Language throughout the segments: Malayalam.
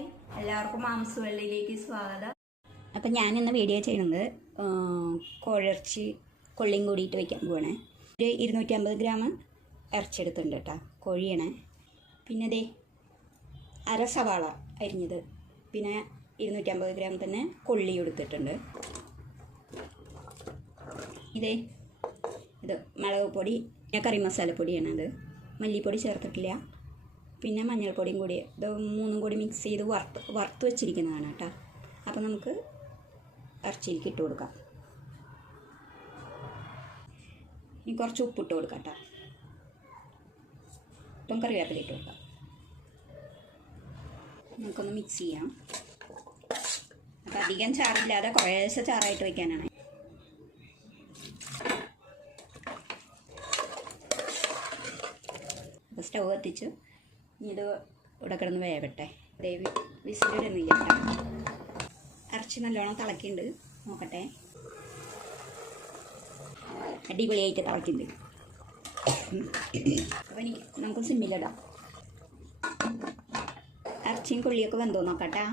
ഹായ്. എല്ലാവർക്കും മാംസവള്ളിയിലേക്ക് സ്വാഗതം. അപ്പം ഞാനിന്ന് വീഡിയോ ചെയ്യുന്നത് കുഴർച്ചി കൊള്ളിയും കൂടിയിട്ട് വയ്ക്കാൻ പോവാണേ. ഒരു ഇരുന്നൂറ്റമ്പത് ഗ്രാം ഇറച്ചി കേട്ടോ കോഴിയാണ്. പിന്നെ ദേ അര സവാള അരിഞ്ഞത്. പിന്നെ ഇരുന്നൂറ്റമ്പത് ഗ്രാം തന്നെ കൊള്ളി എടുത്തിട്ടുണ്ട്. ഇതേ ഇത് മുളക് പൊടി കറി മസാലപ്പൊടിയാണ് അത്. മല്ലിപ്പൊടി ചേർത്തിട്ടില്ല. പിന്നെ മഞ്ഞൾപ്പൊടിയും കൂടി ഇത് മൂന്നും കൂടി മിക്സ് ചെയ്ത് വറുത്ത് വറുത്ത് വെച്ചിരിക്കുന്നതാണ് കേട്ടോ. അപ്പോൾ നമുക്ക് ഇറച്ചിയിലേക്ക് ഇട്ട് കൊടുക്കാം. ഇനി കുറച്ച് ഉപ്പിട്ട് കൊടുക്കാം കേട്ടോ. ഇപ്പം കറിവേപ്പില ഇട്ട് കൊടുക്കാം. നമുക്കൊന്ന് മിക്സ് ചെയ്യാം. അപ്പം അധികം ചാറില്ലാതെ കുറേശ്ശെ ചാറായിട്ട് വയ്ക്കാനാണ് സ്റ്റൗ കത്തിച്ചു. ഇത് ഇവിടെ കിടന്ന് വേവട്ടെ. ദേവി വിസിലിടുന്നില്ല ഇറച്ചി നല്ലോണം തിളക്കിണ്ട് നോക്കട്ടെ. അടിപൊളിയായിട്ട് തിളക്കുന്നുണ്ട് അപ്പം ഇനി നമുക്ക് സിമ്മിലിടാം ഇറച്ചിയും കൊള്ളിയൊക്കെ വെന്തോ നോക്കട്ടെ.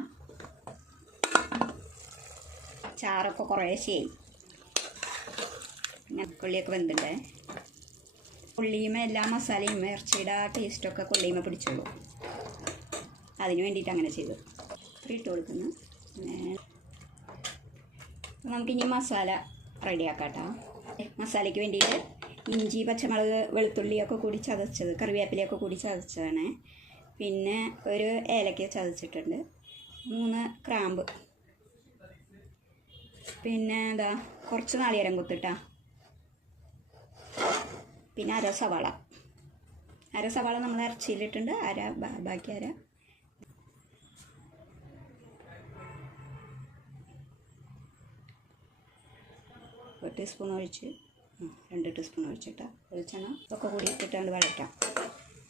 ചാറൊക്കെ കുറേശ്ശേ പിന്നെ കൊള്ളിയൊക്കെ വെന്തിട്ടേ. കൊള്ളിയുമേ എല്ലാ മസാലയും ഇറച്ചിയുടെ ആ ടേസ്റ്റൊക്കെ കൊള്ളിയുമേ പിടിച്ചോളൂ അതിന് വേണ്ടിയിട്ട് അങ്ങനെ ചെയ്തു. ഇട്ട് കൊടുക്കുന്നു. നമുക്കിനി മസാല റെഡിയാക്കാം കേട്ടോ മസാലയ്ക്ക് വേണ്ടിയിട്ട് ഇഞ്ചി പച്ചമുളക് വെളുത്തുള്ളിയൊക്കെ കൂടി ചതച്ചത് കറിവേപ്പിലയൊക്കെ കൂടി ചതച്ചതാണ്. പിന്നെ ഒരു ഏലക്ക ചതച്ചിട്ടുണ്ട്. മൂന്ന് ക്രാമ്പ്. പിന്നെ എന്താ കുറച്ച് നാളികേരം കുത്തിട്ടാ. പിന്നെ അര സവാള. അര സവാള നമ്മൾ ഇറച്ചിയിലിട്ടുണ്ട്. അര ബാക്കി അര. ഒരു ടീസ്പൂൺ ഒഴിച്ച് രണ്ട് ടീസ്പൂൺ ഒഴിച്ചിട്ട് ഒഴിച്ചെണ്ണ ഇതൊക്കെ കൂടി ഇട്ടിട്ടാണ് വഴറ്റാം.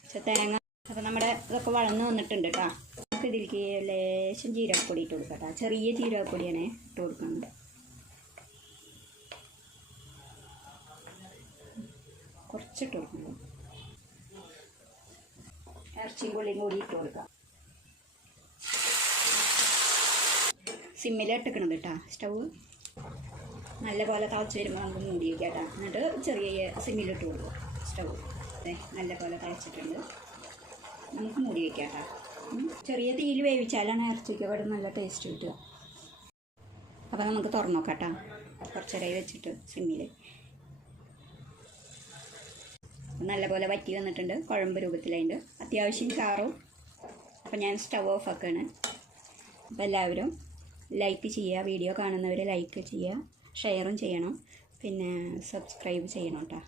പക്ഷെ തേങ്ങ അപ്പം നമ്മുടെ ഇതൊക്കെ വളർന്ന് വന്നിട്ടുണ്ട് കേട്ടോ. നമുക്ക് ഇതിലേക്ക് ലേശം ജീരകപ്പൊടി ഇട്ട് കൊടുക്കാം ചെറിയ ജീരകപ്പൊടിയാണ് ഇട്ട് കൊടുക്കുന്നത്. കുറച്ചിട്ട് കൊടുക്കണം. ഇറച്ചിയും കൊള്ളിയും കൂടി ഇട്ട് കൊടുക്കാം. സിമ്മിലിട്ടിക്കണം കേട്ടോ സ്റ്റൗ നല്ലപോലെ തിളച്ച് വരുമ്പോൾ നമുക്ക് മൂടി വയ്ക്കാം കേട്ടോ. എന്നിട്ട് ചെറിയ സിമ്മിലിട്ട് കൊടുക്കും സ്റ്റൗ അതെ നല്ല പോലെ തിളച്ചിട്ടുണ്ട്. നമുക്ക് മൂടി വയ്ക്കാം കേട്ടോ. ചെറിയ തീയിൽ വേവിച്ചാലാണ് ഇറച്ചിക്ക് അവിടെ നല്ല ടേസ്റ്റ് കിട്ടുക. അപ്പോൾ നമുക്ക് തുറന്നു നോക്കാം കേട്ടോ. വെച്ചിട്ട് സിമ്മിൽ നല്ലപോലെ വറ്റി വന്നിട്ടുണ്ട്. കുഴമ്പ് രൂപത്തിലായിട്ട് അത്യാവശ്യം ചാറും. അപ്പോൾ ഞാൻ സ്റ്റവ് ഓഫ് ആക്കുകയാണ് അപ്പോൾ എല്ലാവരും ലൈക്ക് ചെയ്യുക വീഡിയോ കാണുന്നവർ ലൈക്ക് ചെയ്യുക ഷെയറും ചെയ്യണം. പിന്നെ സബ്സ്ക്രൈബ് ചെയ്യണം കേട്ടോ